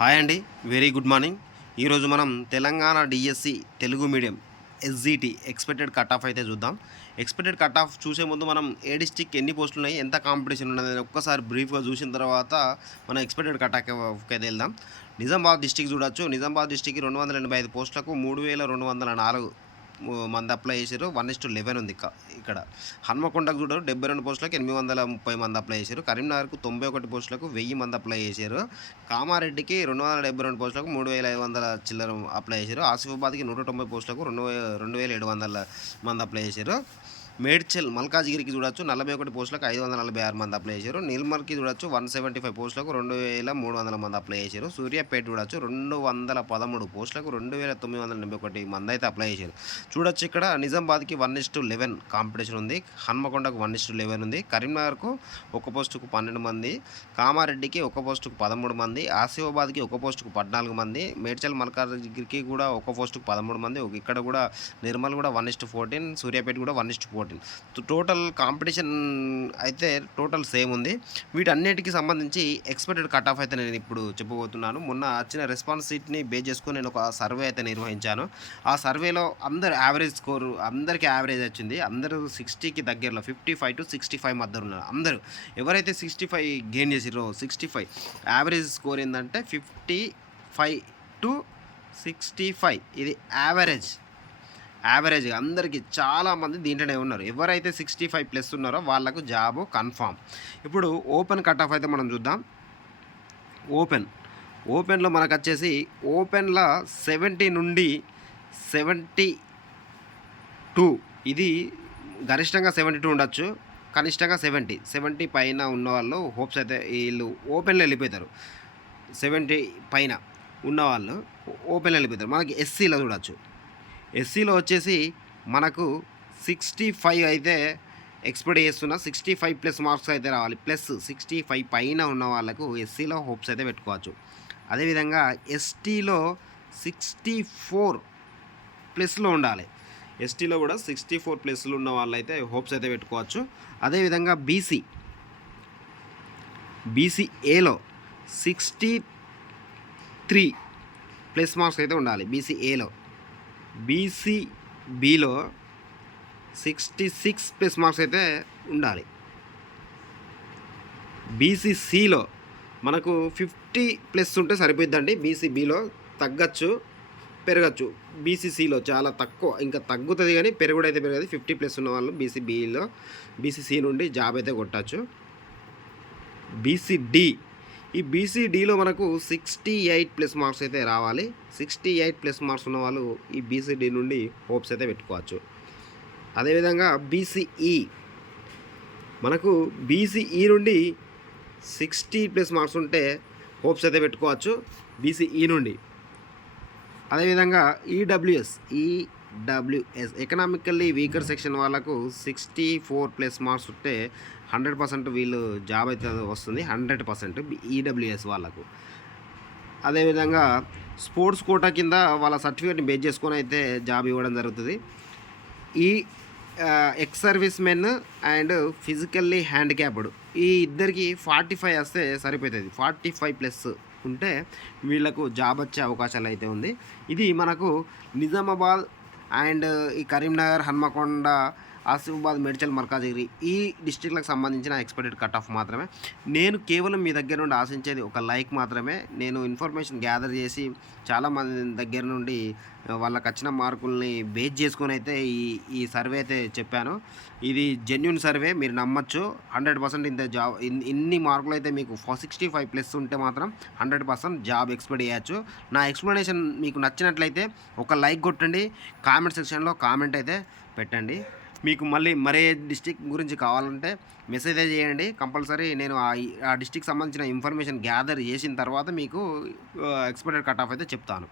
Hi అండి. Very good morning. ఈరోజు మనం Telangana DSC Telugu medium SGT expected cut off అయితే చూద్దాం. ఎక్స్‌పెక్టెడ్ కట్ ఆఫ్ చూసే ముందు మనం ఏ డిస్ట్రిక్ట్ ఎన్ని పోస్టులు ఉన్నాయి, ఎంత కాంపిటీషన్ ఉన్నదని ఒక్కసారి బ్రీఫ్‌గా చూసిన తర్వాత మనం ఎక్స్‌పెక్టెడ్ కట్ ఆఫ్‌కైతే వెళ్దాం. నిజామాబాద్ డిస్ట్రిక్ట్ చూడొచ్చు. నిజామాబాద్ డిస్ట్రిక్ట్‌కి 285 పోస్టులకు 3204 మంది అప్లై చేశారు. 1:11 ఉంది ఇక్కడ. హన్మకొండకు చూడరు 72 పోస్టులకు 830 మంది అప్లై చేశారు. కరీంనగర్‌కు 91 పోస్టులకు 1000 మంది అప్లై చేశారు. కామారెడ్డికి 272 పోస్టులకు 3500 చిల్లర అప్లై చేశారు. ఆసిఫాబాద్‌కి 190 పోస్టులకు 2700 మంది అప్లై చేశారు. మేడ్చల్ మల్కాజిగిరికి చూడొచ్చు 41 పోస్టులకు 546 మంది అప్లై చేశారు. నిర్మల్‌కి చూడొచ్చు 175 పోస్టులకు 2300 మంది అప్లై చేశారు. సూర్యాపేట చూడొచ్చు 213 పోస్టులకు 2981 మంది అయితే అప్లై చేశారు. చూడొచ్చు ఇక్కడ నిజామాబాద్‌కి 1:11 కాంపిటీషన్ ఉంది. హన్మకొండకు 1:11 ఉంది. కరీంనగర్‌కు ఒక పోస్టుకు 12 మంది, కామారెడ్డికి ఒక పోస్టుకు 13 మంది, ఆసిఫాబాద్‌కి ఒక పోస్టుకు 14 మంది, మేడ్చల్ మల్కాజిగిరికి కూడా ఒక పోస్టుకు 13 మంది, ఇక్కడ కూడా నిర్మల్ కూడా 1:14, సూర్యాపేట కూడా 1:14. టోటల్ కాంపిటీషన్ అయితే టోటల్ సేమ్ ఉంది. వీటన్నిటికి సంబంధించి ఎక్స్‌పెక్టెడ్ కట్ ఆఫ్ అయితే నేను ఇప్పుడు చెప్పబోతున్నాను. మొన్న వచ్చిన రెస్పాన్స్ షీట్‌ని బేస్ చేసుకొని నేను ఒక సర్వే అయితే నిర్వహించాను. ఆ సర్వేలో అందరు యావరేజ్ స్కోరు అందరికీ యావరేజ్ వచ్చింది. అందరూ 60కి దగ్గరలో 55-65 మధ్య ఉన్నారు. అందరూ ఎవరైతే 65 గెయిన్ చేసిర్రో 65 యావరేజ్ స్కోర్ ఏంటంటే 55-65 ఇది యావరేజ్ అందరికీ చాలామంది దీంట్లోనే ఉన్నారు. ఎవరైతే 65+ ఉన్నారో వాళ్ళకు జాబు కన్ఫామ్. ఇప్పుడు ఓపెన్ కట్ ఆఫ్ అయితే మనం చూద్దాం. ఓపెన్లో మనకు వచ్చేసి ఓపెన్లో 70 నుండి 72 ఇది గరిష్టంగా 72 ఉండొచ్చు, కనిష్టంగా 70 పైన ఉన్నవాళ్ళు హోప్స్ అయితే వీళ్ళు ఓపెన్లో వెళ్ళిపోతారు. 70 పైన ఉన్నవాళ్ళు ఓపెన్లో వెళ్ళిపోతారు. మనకి ఎస్సీలో చూడొచ్చు. ఎస్సీలో వచ్చేసి మనకు 65 అయితే ఎక్స్పెక్ట్ చేస్తున్నా. 65+ మార్క్స్ అయితే రావాలి. ప్లస్ 65 పైన ఉన్న వాళ్ళకు ఎస్సీలో హోప్స్ అయితే పెట్టుకోవచ్చు. అదేవిధంగా ఎస్టీలో 64+ ఉండాలి. ఎస్టీలో కూడా 64+ ఉన్న వాళ్ళైతే హోప్స్ అయితే పెట్టుకోవచ్చు. అదేవిధంగా బీసీఏలో 63+ మార్క్స్ అయితే ఉండాలి. బీసీఏలో. బీసీబీలో 66+ మార్క్స్ అయితే ఉండాలి. బీసీసీలో మనకు 50+ ఉంటే సరిపోద్దండి. బీసీబీలో తగ్గచ్చు, పెరగచ్చు. బీసీసీలో చాలా తక్కువ, ఇంకా తగ్గుతుంది కానీ పెరుగుడైతే పెరగదు. 50+ ఉన్న వాళ్ళు బీసీసీ నుండి జాబ్ అయితే కొట్టచ్చు. ఈ బీసీడీలో మనకు 68+ మార్క్స్ అయితే రావాలి. 68+ మార్క్స్ ఉన్న వాళ్ళు ఈ బీసీడీ నుండి హోప్స్ అయితే పెట్టుకోవచ్చు. అదేవిధంగా మనకు బీసీఈ నుండి 60+ మార్క్స్ ఉంటే హోప్స్ అయితే పెట్టుకోవచ్చు బీసీఈ నుండి. అదేవిధంగా ఈడబ్ల్యూఎస్ ఎకనామికల్లీ వీకర్ సెక్షన్ వాళ్ళకు 64+ మార్క్స్ ఉంటే 100% వీళ్ళు జాబ్ అయితే వస్తుంది. 100% ఈడబ్ల్యూఎస్ వాళ్ళకు. అదేవిధంగా స్పోర్ట్స్ కోటా కింద వాళ్ళ సర్టిఫికేట్ని బేస్ చేసుకొని అయితే జాబ్ ఇవ్వడం జరుగుతుంది. ఈ ex service men and physically handicapped ఈ ఇద్దరికి 45 వస్తే సరిపోతుంది. 45+ ఉంటే వీళ్ళకు జాబ్ వచ్చే అవకాశాలు అయితే ఉంది. ఇది మనకు నిజామాబాద్ అండ్ ఈ కరీంనగర్, హన్మకొండ, ఆసిఫాబాద్, మేడ్చల్, మల్కాజిగిరి ఈ డిస్ట్రిక్ట్లకు సంబంధించిన ఎక్స్పెక్టెడ్ కట్ ఆఫ్ మాత్రమే. నేను కేవలం మీ దగ్గర నుండి ఆశించేది ఒక లైక్ మాత్రమే. నేను ఇన్ఫర్మేషన్ గ్యాదర్ చేసి చాలామంది దగ్గర నుండి వాళ్ళకి వచ్చిన మార్కుల్ని బేస్ చేసుకొని అయితే ఈ సర్వే అయితే చెప్పాను. ఇది జెన్యున్ సర్వే, మీరు నమ్మచ్చు. 100% ఇంత జాబ్ ఇన్ని మార్కులు అయితే మీకు 65+ ఉంటే మాత్రం 100% జాబ్ ఎక్స్పెక్ట్ చేయొచ్చు. నా ఎక్స్ప్లెనేషన్ మీకు నచ్చినట్లయితే ఒక లైక్ కొట్టండి. కామెంట్ సెక్షన్లో కామెంట్ అయితే పెట్టండి. మీకు మరే డిస్ట్రిక్ట్ గురించి కావాలంటే మెసేజ్ చేయండి. కంపల్సరీ నేను ఆ డిస్ట్రిక్ట్ సంబంధించిన ఇన్ఫర్మేషన్ గ్యాదర్ చేసిన తర్వాత మీకు ఎక్స్పెక్టెడ్ కట్ ఆఫ్ అయితే చెప్తాను.